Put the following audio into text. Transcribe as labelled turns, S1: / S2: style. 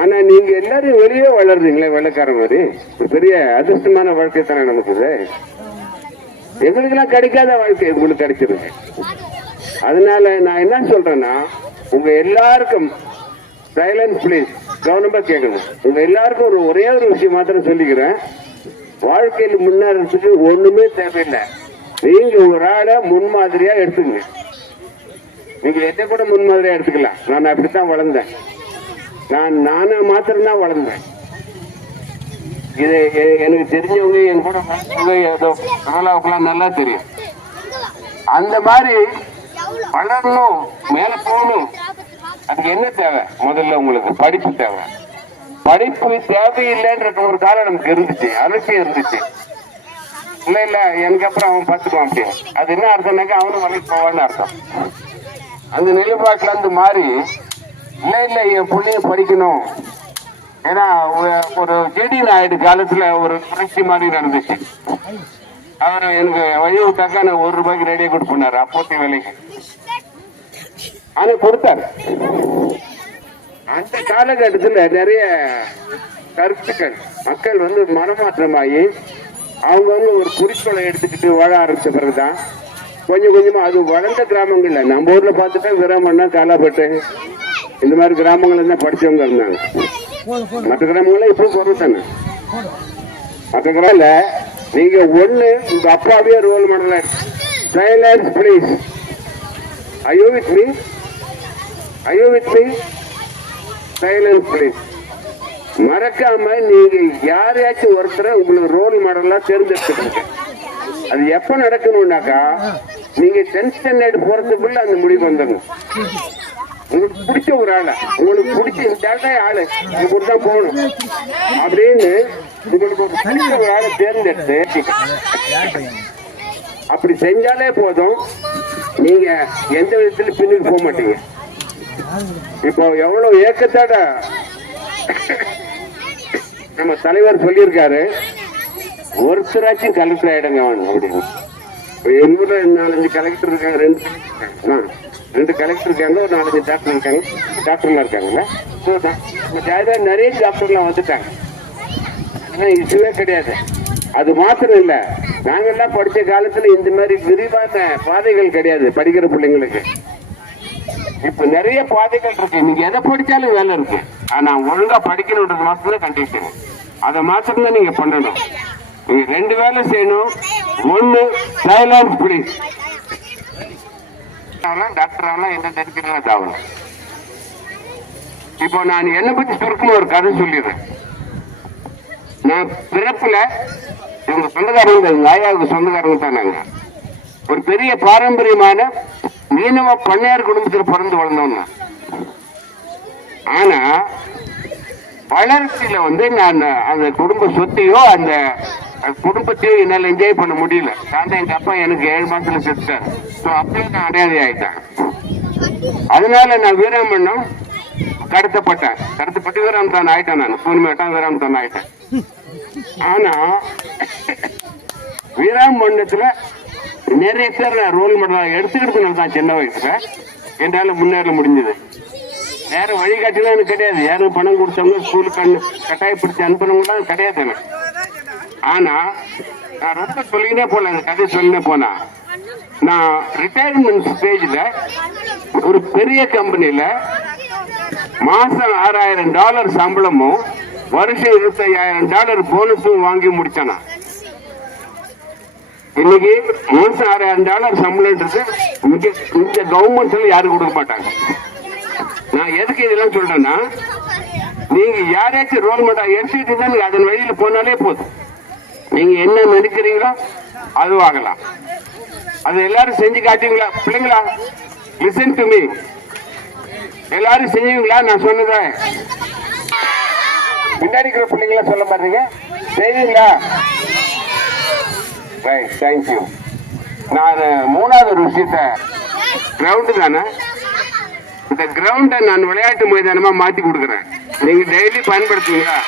S1: ஆனா நீங்க எல்லாரும் வெளியே வளர்றீங்களே வெள்ளக்கார மாதிரி? ஒரு பெரிய அதிர்ஷ்டமான வாழ்க்கை தானே நமக்கு இது எங்களுக்கெல்லாம் கிடைக்காத வாழ்க்கை உங்களுக்கு கிடைச்சிருக்கு அதனால நான் என்ன சொல்றேன்னா உங்க எல்லாருக்கும் சைலன்ஸ் ப்ளீஸ் கவனமா கேட்கணும் உங்க எல்லாருக்கும் ஒரு ஒரே ஒரு விஷயம் மாத்திரம் சொல்லிக்கிறேன். வாழ்க்கையில் முன்னேறதுக்கு ஒண்ணுமே தேவையில்லை. நீங்க ஒரு ஆளை முன்மாதிரியா எடுத்துங்க நீங்க எதை கூட முன்மாதிரியா எடுத்துக்கலாம். நான் அப்படித்தான் வளர்ந்தேன். நான் நானா மாத்திரம்தான் வளர்ந்தேன். இது எனக்கு தெரிஞ்சவங்க என் கூட வளர்ந்தவங்க ஏதோ கமலாவுக்குலாம் நல்லா தெரியும். அந்த மாதிரி வளரணும் மேல போகணும். அதுக்கு என்ன தேவை? முதல்ல உங்களுக்கு படிப்பு தேவை. படிப்பு தேவையில்லைன்ற ஒரு காலம் நமக்கு இருந்துச்சு. அலட்சியம் இருந்துச்சு. இல்ல இல்ல எனக்கு அப்புறம் அவன் பார்த்துக்குவான் அப்படி அது என்ன அர்த்தம்னாக்கா அவனும் வழிக்கு போவான்னு அர்த்தம். அந்த நிலைப்பாட்டுல இருந்து மாறி இல்லை இல்லை என் பிள்ளைய படிக்கணும். ஏன்னா ஒரு ஜெடி நாயுடு காலத்தில் ஒரு புரட்சி மாதிரி நடந்துச்சு. அவர் எனக்கு வழி விட்டாக்கா நான் ஒரு ரூபாய்க்கு ரெடியாக கொடுப்பினார் அப்போத்தி விலைக்கு. ஆனால் கொடுத்தார். அந்த காலகட்டத்தில் நிறைய கருத்துக்கள். மக்கள் வந்து மனமாற்றமாகி அவங்க வந்து ஒரு குறிக்கோளை எடுத்துக்கிட்டு வாழ ஆரம்பிச்ச பிறகுதான் கொஞ்சம் கொஞ்சமாக அது வளர்ந்த கிராமங்களில் நம்ம ஊரில் பார்த்துட்டா விராமண்ணா காலாப்பட்டு இந்த மாதிரி கிராமங்கள்ல தான் படிச்சவங்க இருந்தாங்க. மற்ற கிராமங்கள்ல இப்போ குறைவு மற்ற கிராமல நீங்க ஒண்ணு உங்க அப்பாவே ரோல் மாடலா சைலன்ஸ் ப்ளீஸ் ஐயோ வித் மீ ஐயோ வித் மீ சைலன்ஸ் ப்ளீஸ் மறக்காம நீங்க யாரையாச்சும் ஒருத்தரை உங்களுக்கு ரோல் மாடலா தேர்ந்தெடுத்துக்கோங்க. அது எப்ப நடக்கணும்னாக்கா நீங்க டென்த் ஸ்டாண்டர்ட் போறதுக்குள்ள அந்த முடிவு வந்துடணும். பிடிச்ச ஒரு ஆளு? உங்களுக்கு பிடிச்ச ஆள் ஆளு. இது தான் போகணும் அப்படின்னு உங்களுக்கு ஒரு பிடிச்ச ஒரு ஆளை தேர்ந்தெடுத்து அப்படி செஞ்சாலே போதும். நீங்க எந்த விதத்துல பின்னுக்கு போக மாட்டீங்க. இப்போ எவ்வளவு ஏக்கத்தோட நம்ம தலைவர் சொல்லியிருக்காரு ஒருத்தராச்சும் கலெக்டர் ஆயிடுங்க அவன் அப்படின்னு. எங்கள் எங்க நாலஞ்சு கலெக்டர் இருக்காங்க ரெண்டு ஆ, ரெண்டு கலெக்டர் இருக்காங்க ஒரு நாலஞ்சு டாக்டர் இருக்காங்க டாக்டர்லாம் இருக்காங்கல்ல. ஸோ நம்ம நிறைய டாக்டர்லாம் வந்துட்டாங்க. ஆனா இதுவே கிடையாது. அது மாத்திரம் இல்ல. நாங்கெல்லாம் படிச்ச காலத்துல இந்த மாதிரி விரிவான பாதைகள் கிடையாது படிக்கிற பிள்ளைங்களுக்கு. இப்ப நிறைய பாதைகள் இருக்கு. நீங்க எதை படிச்சாலும் வேலை இருக்கு. ஆனா ஒழுங்கா படிக்கணும்ன்றது மாத்திரம் தான் கண்டிஷன் அதை மாத்திரம் தான் நீங்க பண்ணணும். ரெண்டு வேலை செய்யணும். ஒண்ணு சைலன்ஸ் பிளீஸ் டாக்டர் ஆகலாம் என்ன நினைக்கிறேன் ஆகலாம் இப்போ நான் என்னை பத்தி சுருக்கமா ஒரு கதை சொல்லிடுறேன். நான் பிறப்புல இவங்க சொந்தக்காரங்க எங்க ஆயாவுக்கு சொந்தக்காரங்க தான் நாங்க. ஒரு பெரிய பாரம்பரியமான மீனவ பண்ணையார் குடும்பத்தில் பிறந்து வளர்ந்தோம் நான். ஆனா வளர்ச்சியில வந்து நான் அந்த குடும்ப சொத்தையோ அந்த குடும்பத்தையும் என்னால் என்ஜாய் பண்ண முடியல. தாண்டா எங்க அப்பா எனக்கு ஏழு மாசத்துல செத்துட்டார். ஸோ அப்படியே நான் அடையாளி ஆயிட்டேன். அதனால நான் வீராமண்ணம் கடத்தப்பட்டேன். கடத்தப்பட்டு வீராமத்தான் ஆயிட்டேன் நான். சூரியமேட்டம் வீராம் தான் ஆயிட்டேன். ஆனா வீராமண்ணத்துல நிறைய பேர் நான் ரோல் மாடலாக எடுத்துக்கிட்டு தான் சின்ன வயசுல என்னால் முன்னேற முடிஞ்சது. வேற வழிகாட்டிலாம் எனக்கு கிடையாது. யாரும் பணம் கொடுத்தவங்க ஸ்கூலுக்கு அனு கட்டாயப்படுத்தி அனுப்புனவங்களாம் கிடையாது எனக்கு. ஆனா நான் ரொம்ப சொல்லினே போல இந்த கதை சொல்லினே போனா. நான் ரிட்டையர்மெண்ட் ஸ்டேஜ்ல ஒரு பெரிய கம்பெனியில் மாசம் ஆறாயிரம் டாலர் சம்பளமும் வருஷம் இருபத்தையாயிரம் டாலர் போனஸும் வாங்கி முடிச்சேன். இன்னைக்கு மாசம் ஆறாயிரம் டாலர் சம்பளம்ன்றது இங்க இந்த கவர்மெண்ட்ல யாரும் கொடுக்க மாட்டாங்க. நான் எதுக்கு இதெல்லாம் சொல்றேன்னா நீங்க யாராச்சும் ரோல் மாட்டா எடுத்துக்கிட்டு தான் அதன் வழியில் போனாலே போதும். நீங்க என்ன நினைக்கிறீங்களோ அது வாங்கலாம். அது எல்லாரும் செஞ்சு காட்டுவீங்களா? பிள்ளைங்களா லிசன் டு மீ எல்லாரும் செய்வீங்களா? நான் சொன்னதை. பின்னாடி இருக்கிற பிள்ளைங்களா சொல்ல மாட்டீங்க. செய்வீங்களா? ரைட் தேங்க்யூ நான் மூணாவது ஒரு விஷயத்த கிரவுண்டு தானே? இந்த கிரவுண்டை நான் விளையாட்டு மைதானமா மாத்தி கொடுக்குறேன். நீங்க டெய்லி பயன்படுத்துவீங்களா?